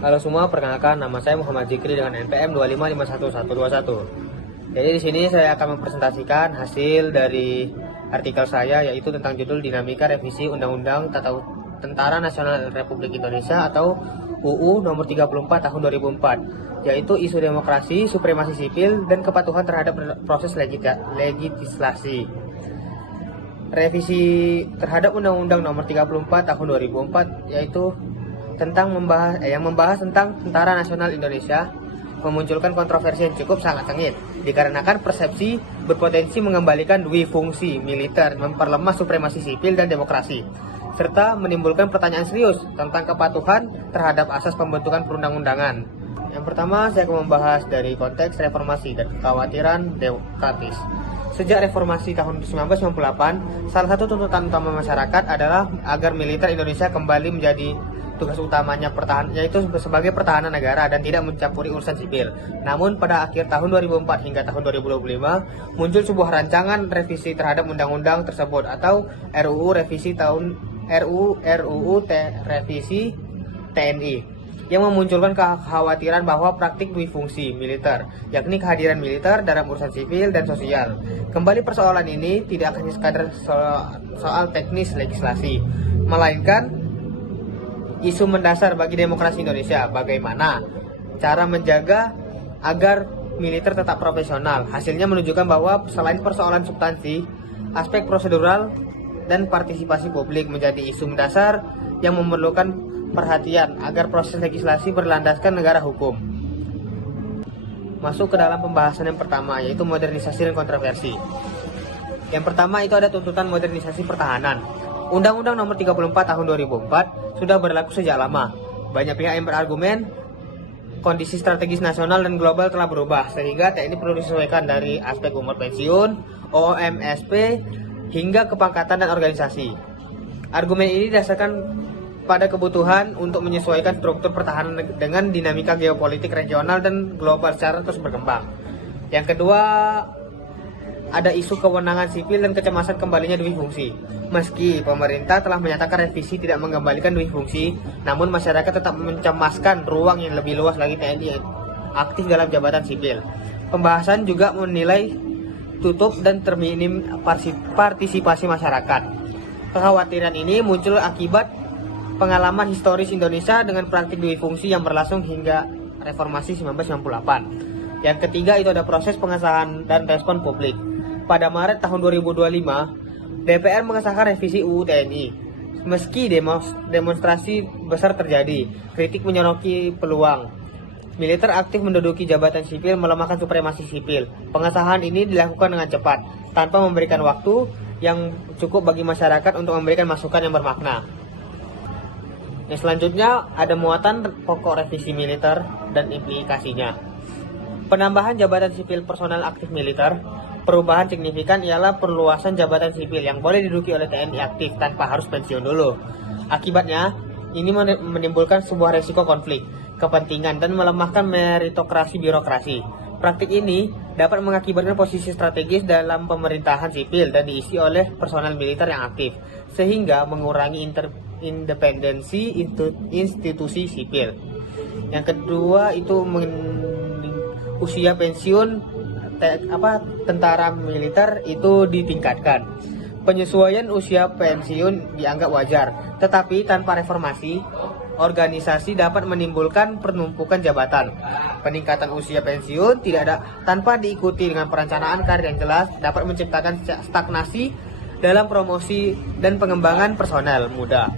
Halo semua, perkenalkan nama saya Muhammad Zikri dengan NPM 2551121. Jadi di sini saya akan mempresentasikan hasil dari artikel saya, yaitu tentang judul Dinamika Revisi Undang-Undang Tentara Nasional Republik Indonesia atau UU Nomor 34 Tahun 2004, yaitu isu demokrasi, supremasi sipil, dan kepatuhan terhadap proses legislasi. Revisi terhadap Undang-Undang Nomor 34 Tahun 2004 yaitu yang membahas tentang Tentara Nasional Indonesia, memunculkan kontroversi yang sangat sengit dikarenakan persepsi berpotensi mengembalikan dui fungsi militer, memperlemah supremasi sipil dan demokrasi, serta menimbulkan pertanyaan serius tentang kepatuhan terhadap asas pembentukan perundang-undangan. Yang pertama, saya akan membahas dari konteks reformasi dan kekhawatiran demokratis. Sejak reformasi tahun 1998, salah satu tuntutan utama masyarakat adalah agar militer Indonesia kembali menjadi tugas utamanya yaitu sebagai pertahanan negara dan tidak mencampuri urusan sipil. Namun pada akhir tahun 2004 hingga tahun 2025 muncul sebuah rancangan revisi terhadap undang-undang tersebut atau RUU revisi TNI yang memunculkan kekhawatiran bahwa praktik dui fungsi militer, yakni kehadiran militer dalam urusan sipil dan sosial. Kembali persoalan ini tidak hanya sekadar soal teknis legislasi, melainkan isu mendasar bagi demokrasi Indonesia. Bagaimana cara menjaga agar militer tetap profesional? Hasilnya menunjukkan bahwa selain persoalan substansi, aspek prosedural dan partisipasi publik menjadi isu mendasar yang memerlukan perhatian agar proses legislasi berlandaskan negara hukum. Masuk ke dalam pembahasan yang pertama, yaitu modernisasi dan kontroversi. Yang pertama itu ada tuntutan modernisasi pertahanan. Undang-Undang Nomor 34 Tahun 2004 sudah berlaku sejak lama. Banyak pihak yang berargumen kondisi strategis nasional dan global telah berubah, sehingga TNI perlu disesuaikan dari aspek umur pensiun, OMSP, hingga kepangkatan dan organisasi. Argumen ini didasarkan pada kebutuhan untuk menyesuaikan struktur pertahanan dengan dinamika geopolitik regional dan global secara terus berkembang. Yang kedua, ada isu kewenangan sipil dan kecemasan kembalinya dui fungsi. Meski pemerintah telah menyatakan revisi tidak mengembalikan dui fungsi, namun masyarakat tetap mencemaskan ruang yang lebih luas lagi TNI aktif dalam jabatan sipil. Pembahasan juga menilai tutup dan terminim partisipasi masyarakat. Kekhawatiran ini muncul akibat pengalaman historis Indonesia dengan praktik dui fungsi yang berlangsung hingga reformasi 1998. Yang ketiga itu ada proses pengesahan dan respon publik. Pada Maret tahun 2025, DPR mengesahkan revisi UU TNI. Meski demonstrasi besar terjadi, kritik menyoroti peluang militer aktif menduduki jabatan sipil melemahkan supremasi sipil. Pengesahan ini dilakukan dengan cepat, tanpa memberikan waktu yang cukup bagi masyarakat untuk memberikan masukan yang bermakna. Yang selanjutnya ada muatan pokok revisi militer dan implikasinya. Penambahan jabatan sipil personal aktif militer. Perubahan signifikan ialah perluasan jabatan sipil yang boleh diduduki oleh TNI aktif tanpa harus pensiun dulu. Akibatnya, ini menimbulkan sebuah resiko konflik kepentingan dan melemahkan meritokrasi birokrasi. Praktik ini dapat mengakibatkan posisi strategis dalam pemerintahan sipil dan diisi oleh personal militer yang aktif, sehingga mengurangi independensi institusi sipil. Yang kedua itu usia pensiun tentara militer itu ditingkatkan. Penyesuaian usia pensiun dianggap wajar, tetapi tanpa reformasi, organisasi dapat menimbulkan penumpukan jabatan. Peningkatan usia pensiun tanpa diikuti dengan perencanaan karir yang jelas dapat menciptakan stagnasi dalam promosi dan pengembangan personel muda.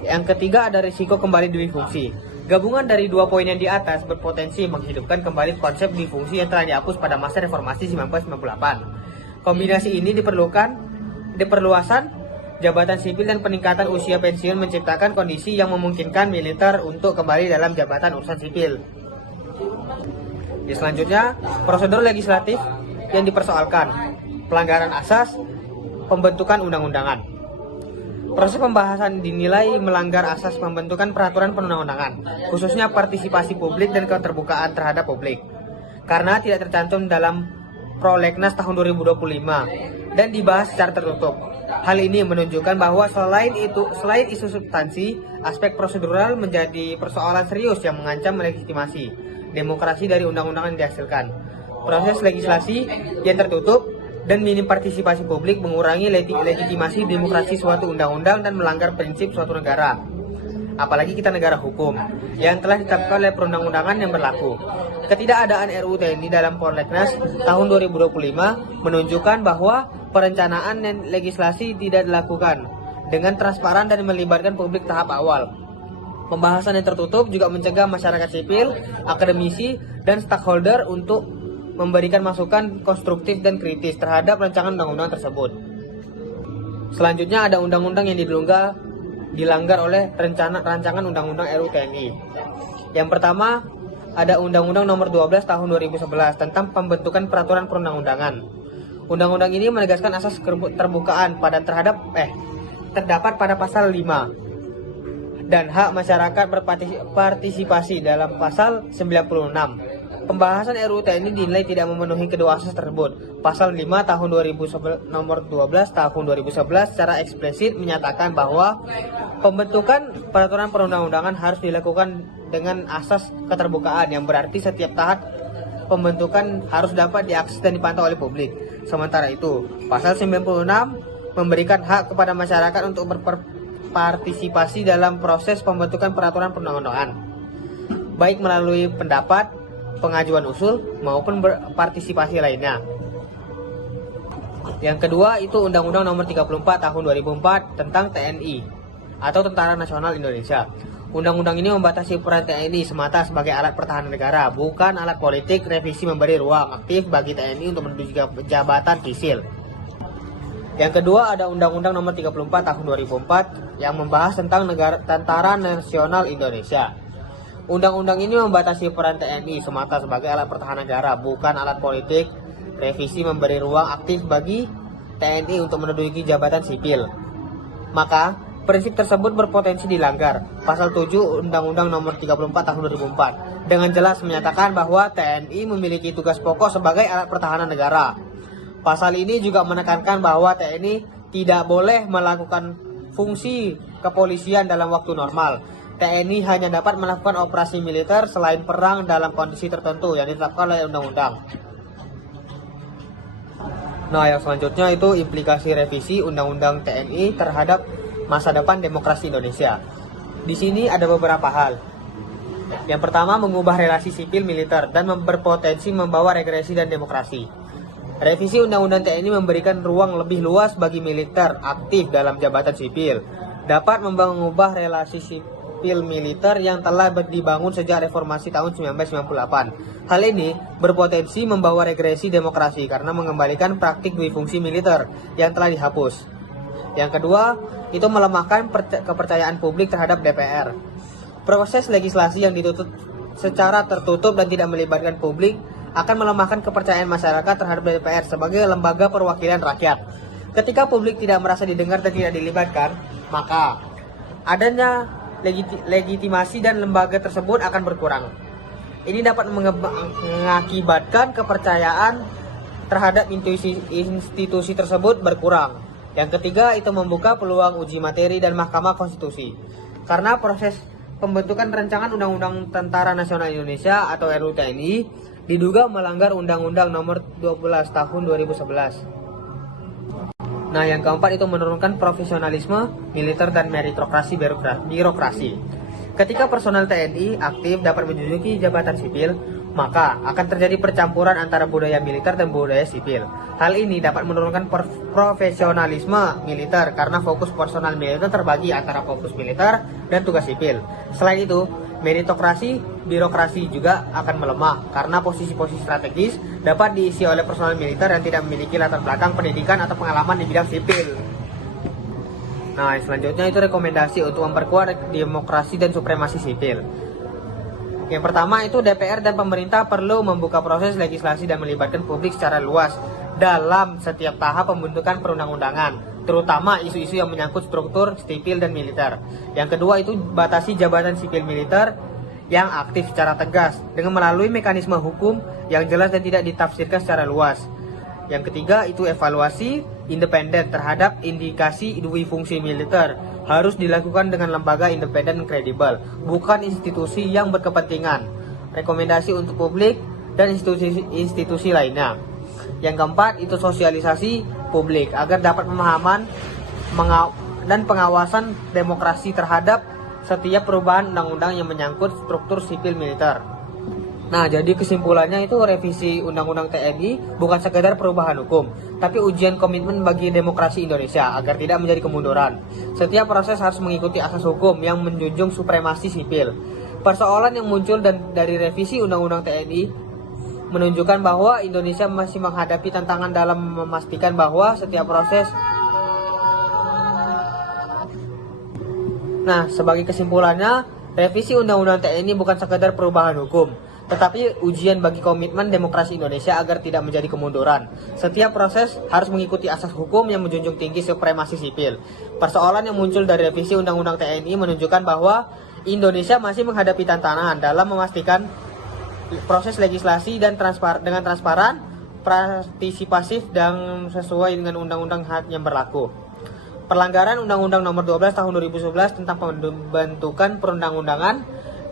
Yang ketiga ada risiko kembali dui fungsi. Gabungan dari dua poin yang di atas berpotensi menghidupkan kembali konsep dui fungsi yang telah dihapus pada masa reformasi 1998. Kombinasi ini diperluasan jabatan sipil dan peningkatan usia pensiun menciptakan kondisi yang memungkinkan militer untuk kembali dalam jabatan urusan sipil. Selanjutnya, prosedur legislatif yang dipersoalkan, pelanggaran asas, pembentukan undang-undangan. Proses pembahasan dinilai melanggar asas pembentukan peraturan perundang-undangan, khususnya partisipasi publik dan keterbukaan terhadap publik. Karena tidak tercantum dalam Prolegnas tahun 2025, dan dibahas secara tertutup. Hal ini menunjukkan bahwa selain isu substansi, aspek prosedural menjadi persoalan serius yang mengancam legitimasi demokrasi dari undang-undang yang dihasilkan. Proses legislasi yang tertutup dan minim partisipasi publik mengurangi legitimasi demokrasi suatu undang-undang dan melanggar prinsip suatu negara. Apalagi kita negara hukum yang telah ditetapkan oleh perundang-undangan yang berlaku. Ketidakadaan RUU TNI dalam Prolegnas tahun 2025 menunjukkan bahwa perencanaan dan legislasi tidak dilakukan dengan transparan dan melibatkan publik tahap awal. Pembahasan yang tertutup juga mencegah masyarakat sipil, akademisi, dan stakeholder untuk memberikan masukan konstruktif dan kritis terhadap rancangan undang-undang tersebut. Selanjutnya ada undang-undang yang dilanggar oleh rancangan undang-undang RUU TNI. Yang pertama, ada Undang-Undang Nomor 12 Tahun 2011 tentang pembentukan peraturan perundang-undangan. Undang-undang ini menegaskan asas keterbukaan terdapat pada pasal 5 dan hak masyarakat berpartisipasi dalam pasal 96. Pembahasan RUU TNI dinilai tidak memenuhi kedua asas tersebut. Pasal 5 tahun 2011 nomor 12 tahun 2011 secara eksplisit menyatakan bahwa pembentukan peraturan perundang-undangan harus dilakukan dengan asas keterbukaan, yang berarti setiap tahap pembentukan harus dapat diakses dan dipantau oleh publik. Sementara itu, pasal 96 memberikan hak kepada masyarakat untuk berpartisipasi dalam proses pembentukan peraturan perundang-undangan, baik melalui pendapat, pengajuan usul, maupun berpartisipasi lainnya. Yang kedua itu Undang-Undang Nomor 34 Tahun 2004 tentang TNI atau Tentara Nasional Indonesia. Undang-undang ini membatasi peran TNI semata sebagai alat pertahanan negara, bukan alat politik. Revisi memberi ruang aktif bagi TNI untuk menuju jabatan sisil. Yang kedua ada Undang-Undang Nomor 34 Tahun 2004 yang membahas tentang Tentara Nasional Indonesia. Undang-undang ini membatasi peran TNI semata sebagai alat pertahanan negara, bukan alat politik. Revisi memberi ruang aktif bagi TNI untuk menduduki jabatan sipil. Maka, prinsip tersebut berpotensi dilanggar. Pasal 7 Undang-Undang Nomor 34 Tahun 2004 dengan jelas menyatakan bahwa TNI memiliki tugas pokok sebagai alat pertahanan negara. Pasal ini juga menekankan bahwa TNI tidak boleh melakukan fungsi kepolisian dalam waktu normal. TNI hanya dapat melakukan operasi militer selain perang dalam kondisi tertentu yang ditetapkan oleh undang-undang. Nah, yang selanjutnya itu implikasi revisi Undang-Undang TNI terhadap masa depan demokrasi Indonesia. Di sini ada beberapa hal. Yang pertama, mengubah relasi sipil militer dan berpotensi membawa regresi dan demokrasi. Revisi Undang-Undang TNI memberikan ruang lebih luas bagi militer aktif dalam jabatan sipil, dapat mengubah relasi sipil militer yang telah dibangun sejak reformasi tahun 1998. Hal ini berpotensi membawa regresi demokrasi karena mengembalikan praktik duifungsi militer yang telah dihapus. Yang kedua, itu melemahkan kepercayaan publik terhadap DPR. Proses legislasi yang ditutup secara tertutup dan tidak melibatkan publik akan melemahkan kepercayaan masyarakat terhadap DPR sebagai lembaga perwakilan rakyat. Ketika publik tidak merasa didengar dan tidak dilibatkan, maka adanya legitimasi dan lembaga tersebut akan berkurang. Ini dapat mengakibatkan kepercayaan terhadap institusi tersebut berkurang. Yang ketiga itu membuka peluang uji materi dan Mahkamah Konstitusi. Karena proses pembentukan rancangan Undang-Undang Tentara Nasional Indonesia atau RUU TNI diduga melanggar Undang-Undang Nomor 12 Tahun 2011. Nah, yang keempat itu menurunkan profesionalisme militer dan meritokrasi birokrasi. Ketika personel TNI aktif dapat menduduki jabatan sipil, maka akan terjadi percampuran antara budaya militer dan budaya sipil. Hal ini dapat menurunkan profesionalisme militer karena fokus personal militer terbagi antara fokus militer dan tugas sipil. Selain itu, meritokrasi birokrasi juga akan melemah karena posisi-posisi strategis dapat diisi oleh personal militer yang tidak memiliki latar belakang pendidikan atau pengalaman di bidang sipil. Nah, selanjutnya itu rekomendasi untuk memperkuat demokrasi dan supremasi sipil. Yang pertama itu DPR dan pemerintah perlu membuka proses legislasi dan melibatkan publik secara luas dalam setiap tahap pembentukan perundang-undangan, terutama isu-isu yang menyangkut struktur sipil dan militer. Yang kedua itu batasi jabatan sipil militer yang aktif secara tegas dengan melalui mekanisme hukum yang jelas dan tidak ditafsirkan secara luas. Yang ketiga itu evaluasi independen terhadap indikasi dui fungsi militer harus dilakukan dengan lembaga independen dan kredibel, bukan institusi yang berkepentingan. Rekomendasi untuk publik dan institusi lainnya. Yang keempat itu sosialisasi publik agar dapat pemahaman dan pengawasan demokrasi terhadap setiap perubahan undang-undang yang menyangkut struktur sipil militer. Nah, jadi kesimpulannya itu revisi Undang-Undang TNI bukan sekedar perubahan hukum, tapi ujian komitmen bagi demokrasi Indonesia agar tidak menjadi kemunduran. Setiap proses harus mengikuti asas hukum yang menjunjung supremasi sipil. Persoalan yang muncul dari revisi Undang-Undang TNI menunjukkan bahwa Indonesia masih menghadapi tantangan dalam memastikan bahwa setiap proses. Nah, sebagai kesimpulannya, revisi Undang-Undang TNI bukan sekedar perubahan hukum, tetapi ujian bagi komitmen demokrasi Indonesia agar tidak menjadi kemunduran. Setiap proses harus mengikuti asas hukum yang menjunjung tinggi supremasi sipil. Persoalan yang muncul dari revisi Undang-Undang TNI menunjukkan bahwa Indonesia masih menghadapi tantangan dalam memastikan proses legislasi dan dengan transparan, partisipasif, dan sesuai dengan undang-undang yang berlaku. Pelanggaran Undang-Undang Nomor 12 Tahun 2011 tentang pembentukan perundang-undangan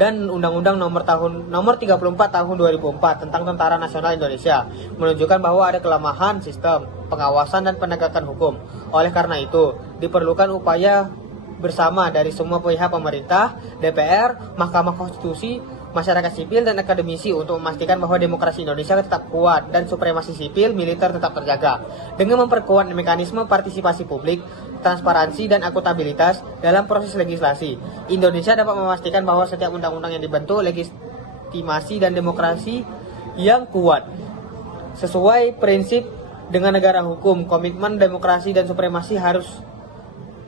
dan Undang-Undang Nomor 34 Tahun 2004 tentang Tentara Nasional Indonesia menunjukkan bahwa ada kelemahan sistem pengawasan dan penegakan hukum. Oleh karena itu, diperlukan upaya bersama dari semua pihak pemerintah, DPR, Mahkamah Konstitusi, masyarakat sipil, dan akademisi untuk memastikan bahwa demokrasi Indonesia tetap kuat dan supremasi sipil militer tetap terjaga. Dengan memperkuat mekanisme partisipasi publik, transparansi, dan akuntabilitas dalam proses legislasi, Indonesia dapat memastikan bahwa setiap undang-undang yang dibentuk legitimasi dan demokrasi yang kuat. Sesuai prinsip dengan negara hukum, komitmen demokrasi dan supremasi harus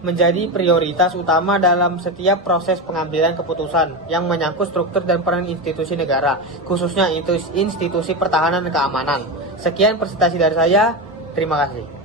menjadi prioritas utama dalam setiap proses pengambilan keputusan yang menyangkut struktur dan peran institusi negara, khususnya institusi pertahanan dan keamanan. Sekian presentasi dari saya, terima kasih.